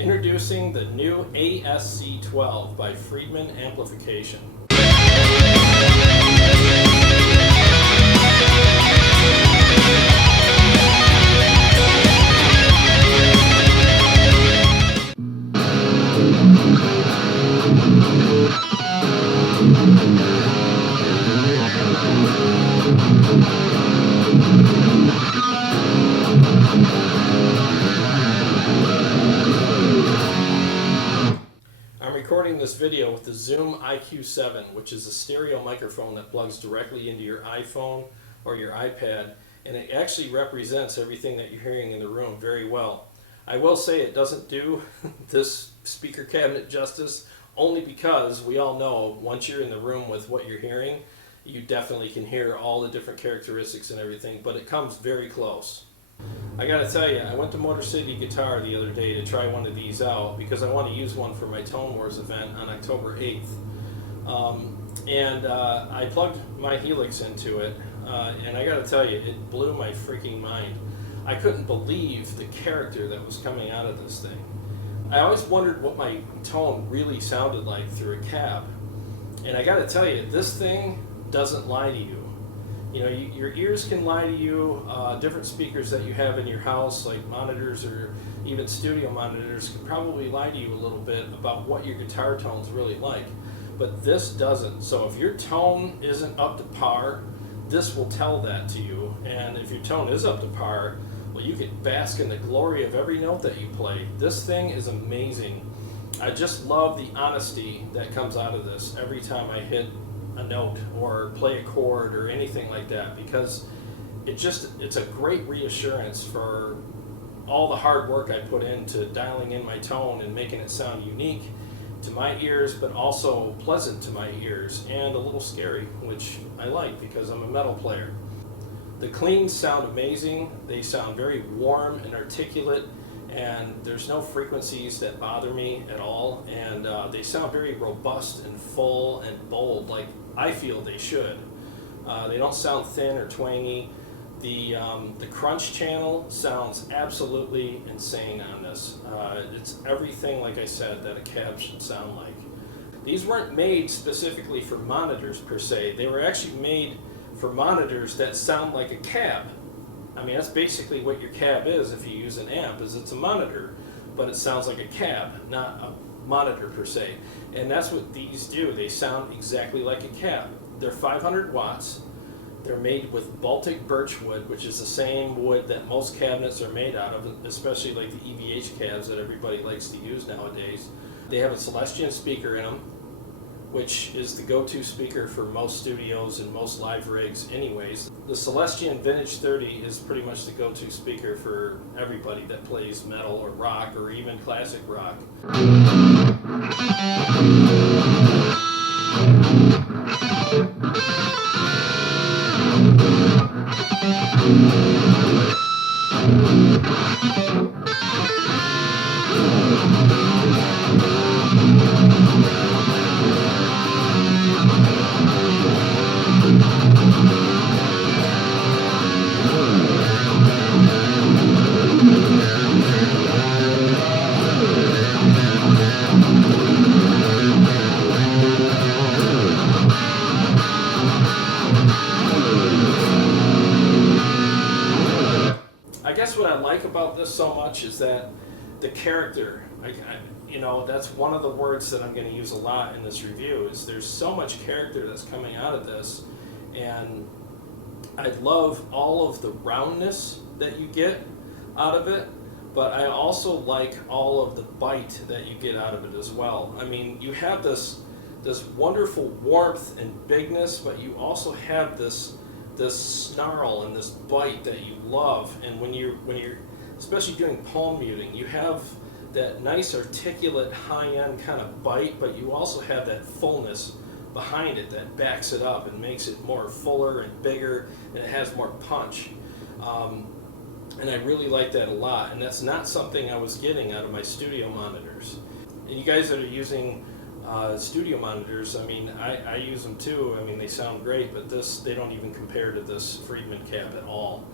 Introducing the new ASC-12 by Friedman Amplification. I'm recording this video with the Zoom IQ7, which is a stereo microphone that plugs directly into your iPhone or your iPad, and it actually represents everything that you're hearing in the room very well. I will say it doesn't do this speaker cabinet justice, only because we all know once you're in the room with what you're hearing, you definitely can hear all the different characteristics and everything, but it comes very close. I gotta tell you, I went to Motor City Guitar the other day to try one of these out because I want to use one for my Tone Wars event on October 8th. I plugged my Helix into it, and I gotta tell you, it blew my freaking mind. I couldn't believe the character that was coming out of this thing. I always wondered what my tone really sounded like through a cab. And I gotta tell you, this thing doesn't lie to you. You know, your ears can lie to you. Different speakers that you have in your house, like monitors or even studio monitors, can probably lie to you a little bit about what your guitar tone's really like. But this doesn't. So if your tone isn't up to par, this will tell that to you. And if your tone is up to par, well, you can bask in the glory of every note that you play. This thing is amazing. I just love the honesty that comes out of this every time I hit a note or play a chord or anything like that, because it's a great reassurance for all the hard work I put into dialing in my tone and making it sound unique to my ears, but also pleasant to my ears and a little scary, which I like because I'm a metal player. The cleans sound amazing. They sound very warm and articulate, and there's no frequencies that bother me at all, and they sound very robust and full and bold, like I feel they should. They don't sound thin or twangy. The crunch channel sounds absolutely insane on this. It's everything, like I said, that a cab should sound like. These weren't made specifically for monitors per se. They were actually made for monitors that sound like a cab. I mean, that's basically what your cab is if you use an amp, is it's a monitor, but it sounds like a cab, not a monitor per se. And that's what these do. They sound exactly like a cab. They're 500 watts. They're made with Baltic birch wood, which is the same wood that most cabinets are made out of, especially like the EVH cabs that everybody likes to use nowadays. They have a Celestion speaker in them, which is the go-to speaker for most studios and most live rigs anyways. The Celestion Vintage 30 is pretty much the go-to speaker for everybody that plays metal or rock or even classic rock. I guess what I like about this so much is that the character, you know, that's one of the words that I'm going to use a lot in this review, is there's so much character that's coming out of this, and I love all of the roundness that you get out of it, but I also like all of the bite that you get out of it as well. I mean, you have this wonderful warmth and bigness, but you also have this snarl and this bite that you love. And when you're especially doing palm muting, you have that nice articulate high-end kind of bite, but you also have that fullness behind it that backs it up and makes it more fuller and bigger, and it has more punch. And I really like that a lot, and that's not something I was getting out of my studio monitors. And you guys that are using studio monitors, I mean, I use them too. I mean, they sound great, but they don't even compare to this Friedman cab at all.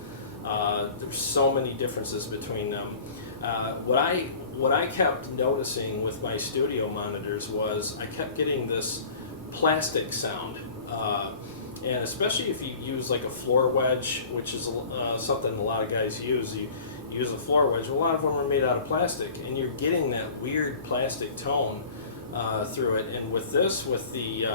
There's so many differences between them. What I kept noticing with my studio monitors was I kept getting this plastic sound, and especially if you use like a floor wedge, which is something a lot of guys use. You use a floor wedge. A lot of them are made out of plastic, and you're getting that weird plastic tone through it. And with this, with the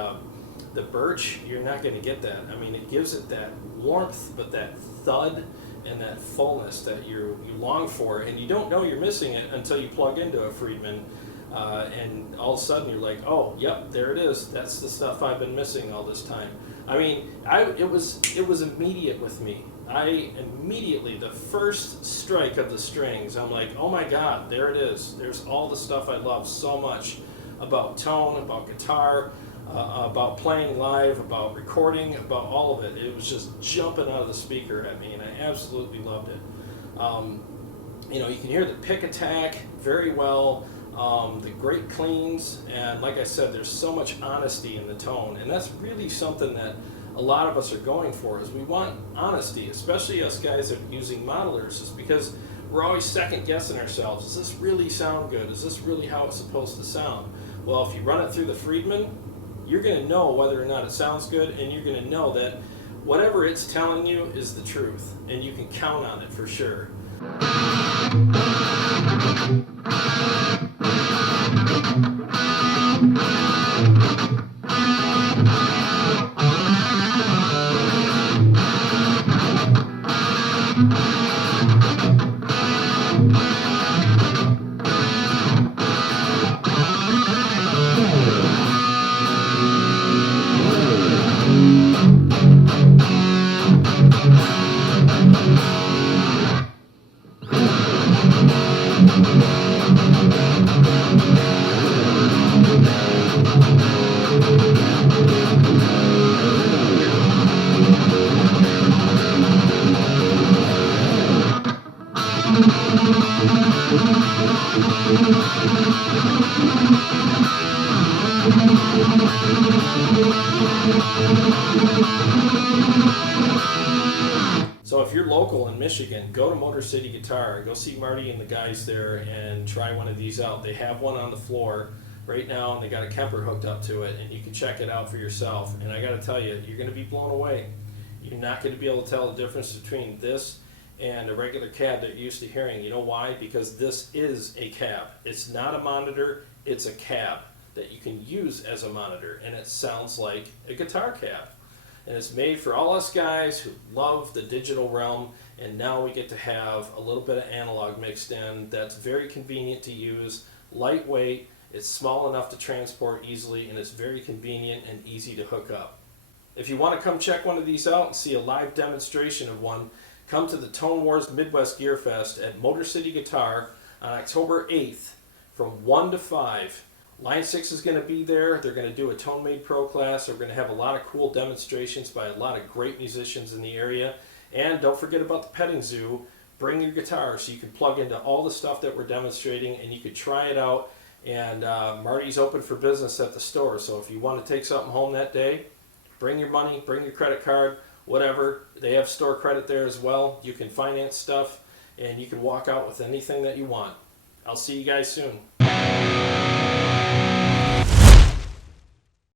birch, you're not going to get that. I mean, it gives it that warmth, but that thud and that fullness that you long for, and you don't know you're missing it until you plug into a Friedman, and all of a sudden you're like, oh, yep, there it is. That's the stuff I've been missing all this time. I mean, it was immediate with me. I immediately, the first strike of the strings, I'm like, oh my God, there it is. There's all the stuff I love so much about tone, about guitar, about playing live, about recording, about all of it. It was just jumping out of the speaker at me, and I absolutely loved it. You can hear the pick attack very well, the great cleans, and like I said, there's so much honesty in the tone, and that's really something that a lot of us are going for, is we want honesty, especially us guys that are using modelers, is because we're always second guessing ourselves. Does this really sound good? Is this really how it's supposed to sound? Well, if you run it through the Friedman, you're going to know whether or not it sounds good, and you're going to know that whatever it's telling you is the truth, and you can count on it for sure. So if you're local in Michigan, go to Motor City Guitar, go see Marty and the guys there and try one of these out. They have one on the floor right now, and they got a Kemper hooked up to it, and you can check it out for yourself. And I got to tell you, you're going to be blown away. You're not going to be able to tell the difference between this and a regular cab that you're used to hearing. You know why? Because this is a cab. It's not a monitor, it's a cab that you can use as a monitor, and it sounds like a guitar cab. And it's made for all us guys who love the digital realm, and now we get to have a little bit of analog mixed in that's very convenient to use, lightweight, it's small enough to transport easily, and it's very convenient and easy to hook up. If you want to come check one of these out and see a live demonstration of one, come to the Tone Wars Midwest Gear Fest at Motor City Guitar on October 8th from 1 to 5. Line 6 is going to be there. They're going to do a Tone Made Pro class. They're going to have a lot of cool demonstrations by a lot of great musicians in the area. And don't forget about the petting zoo. Bring your guitar so you can plug into all the stuff that we're demonstrating, and you can try it out. And Marty's open for business at the store. So if you want to take something home that day, bring your money, bring your credit card, whatever. They have store credit there as well. You can finance stuff, and you can walk out with anything that you want. I'll see you guys soon.